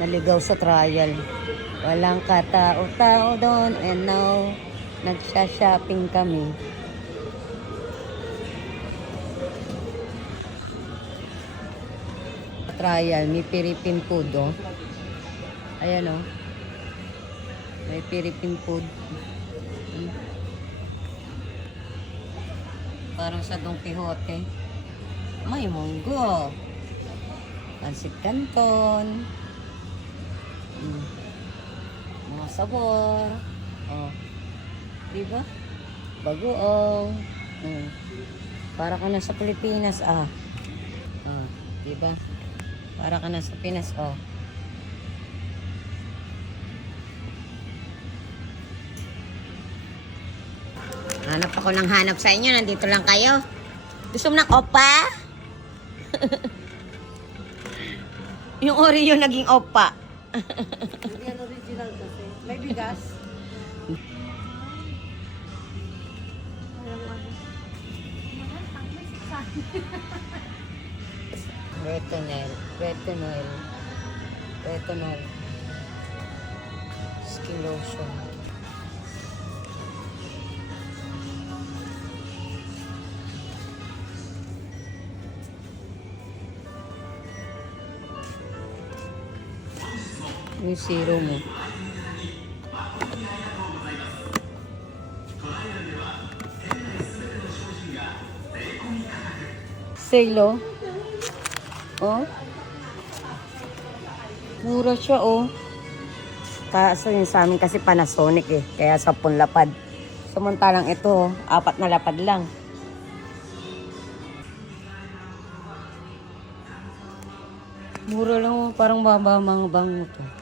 Naligaw sa trial. Walang katao-tao doon. And now, nagsha-shopping kami. Trial, may Philippine food, oh. Ayan, oh. May Philippine food. Parang sa Don Quixote. May munggo. Pansit Canton. Mga sabor. Oh. Diba? Bagoong. Para ka na sa Pilipinas, ah. Diba? Para ka na sa Pinas, oh. Hanap ako ng hanap sa inyo. Nandito lang kayo. Gusto mo ng opa? Yung Oreo naging opa. Yan original kasi. May bigas. Retinol. Skin lotion. Yung zero mo. Sale, oh. Oh. Mura siya, oh. Kaso yung sa amin kasi Panasonic, eh. Kaya 10 lapad. Samantalang ito, 4 na lapad lang. Mura lang, oh. Parang babamang bango to.